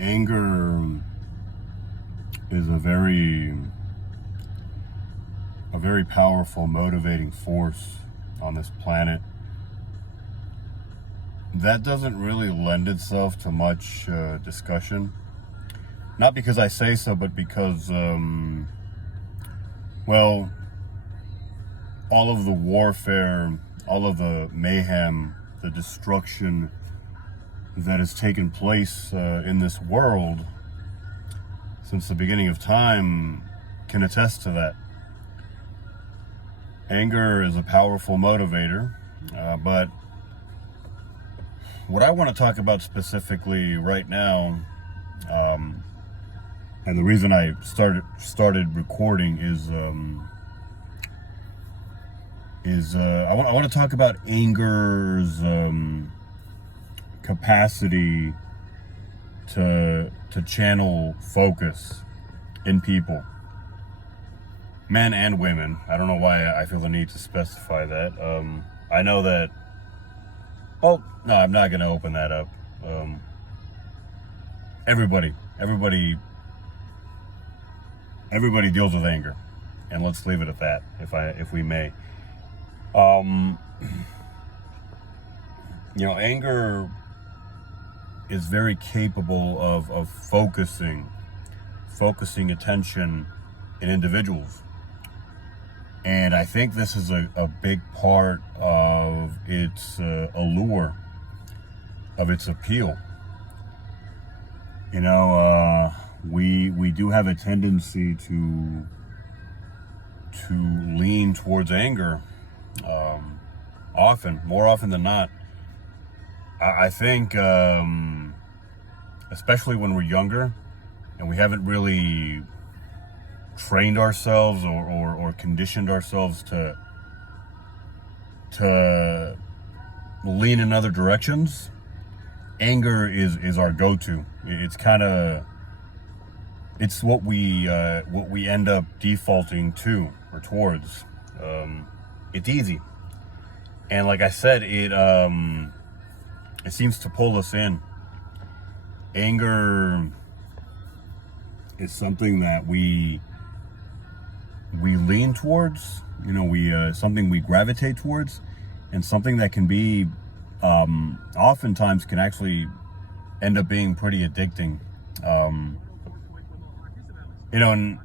Anger is a very powerful motivating force on this planet that doesn't really lend itself to much discussion. Not because I say so, but because, well, all of the warfare, all of the mayhem, the destruction that has taken place in this world since the beginning of time can attest to that. Anger is a powerful motivator, but what I want to talk about specifically right now, and the reason I started recording is I want to talk about anger's capacity to channel focus in people, men and women. I don't know why I feel the need to specify that. I know that. Oh no, I'm not going to open that up. Everybody deals with anger, and let's leave it at that, if we may. Anger is very capable of focusing attention in individuals. And I think this is a big part of its allure, of its appeal. We do have a tendency to lean towards anger, more often than not. I think, especially when we're younger and we haven't really trained ourselves or conditioned ourselves to lean in other directions, anger is our go-to. It's what we end up defaulting to or towards. It's easy, and like I said, it seems to pull us in. Anger is something that we lean towards, something we gravitate towards, and something that can be, oftentimes can actually end up being pretty addicting. And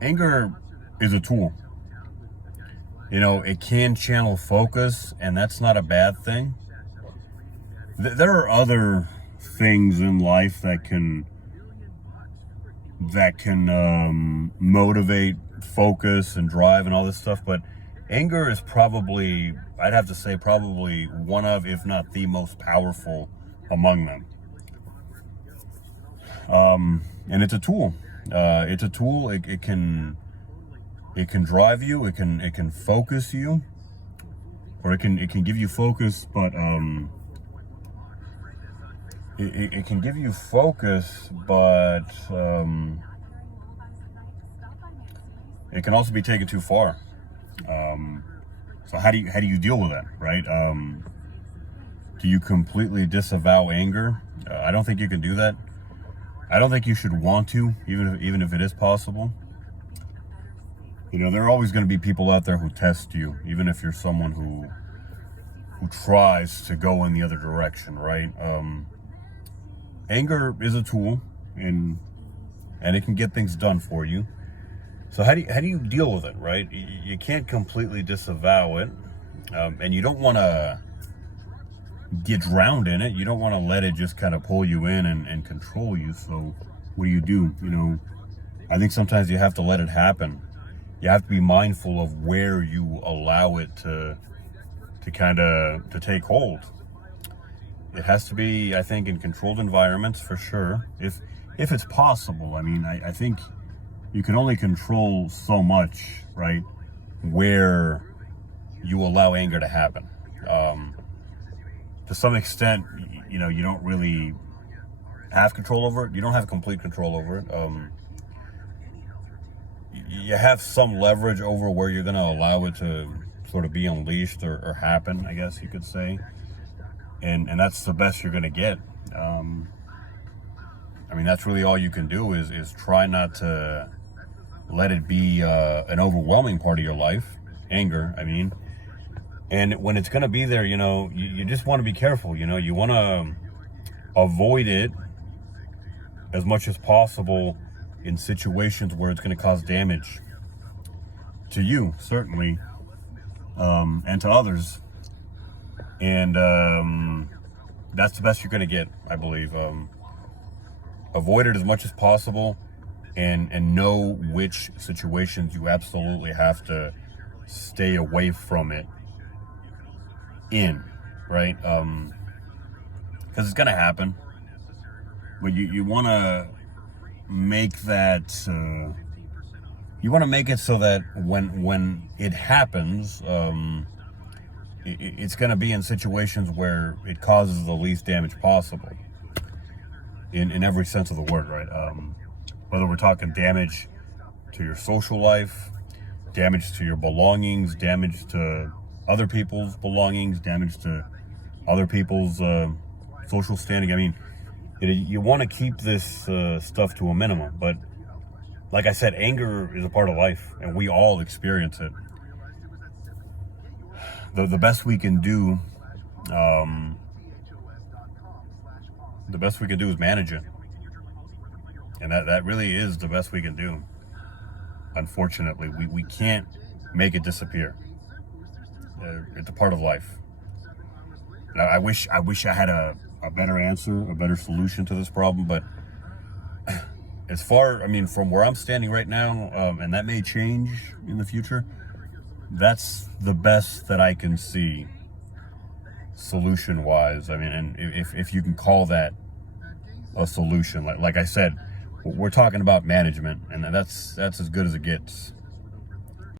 anger is a tool. It can channel focus, and that's not a bad thing. There are other things in life that can motivate focus and drive and all this stuff, but anger is probably, I'd have to say, probably one of, if not the most powerful among them. And it's a tool. It can drive you. It can focus you, or it can give you focus. But it can give you focus, but it can also be taken too far. So how do you deal with that, right? Do you completely disavow anger? I don't think you can do that. I don't think you should want to, even if it is possible. There are always going to be people out there who test you, even if you're someone who tries to go in the other direction, right? Anger is a tool, and it can get things done for you. So how do you deal with it, right? You can't completely disavow it, and you don't want to get drowned in it. You don't want to let it just kind of pull you in and control you. So what do? I think sometimes you have to let it happen. You have to be mindful of where you allow it to take hold. It has to be, I think, in controlled environments for sure, if it's possible. I mean, I think you can only control so much, right, where you allow anger to happen. To some extent, you don't really have control over it. You don't have complete control over it. You have some leverage over where you're going to allow it to sort of be unleashed or happen, I guess you could say. And that's the best you're going to get. I mean, that's really all you can do is try not to let it be an overwhelming part of your life. Anger, I mean. And when it's going to be there, you just want to be careful. You want to avoid it as much as possible in situations where it's going to cause damage to you, certainly, and to others. And that's the best you're going to get, I believe. Avoid it as much as possible, and know which situations you absolutely have to stay away from it in, right? Because it's going to happen. But you want to make that... you want to make it so that when it happens, it's going to be in situations where it causes the least damage possible. In every sense of the word, right? Whether we're talking damage to your social life, damage to your belongings, damage to other people's belongings, damage to other people's social standing. I mean, you want to keep this stuff to a minimum, but like I said, anger is a part of life, and we all experience it. The best we can do, is manage it, and that really is the best we can do. Unfortunately, we can't make it disappear. It's a part of life. Now, I wish I had a better answer, a better solution to this problem, but from where I'm standing right now, and that may change in the future, that's the best that I can see solution-wise. I mean, and if you can call that a solution, like I said, we're talking about management, and that's as good as it gets.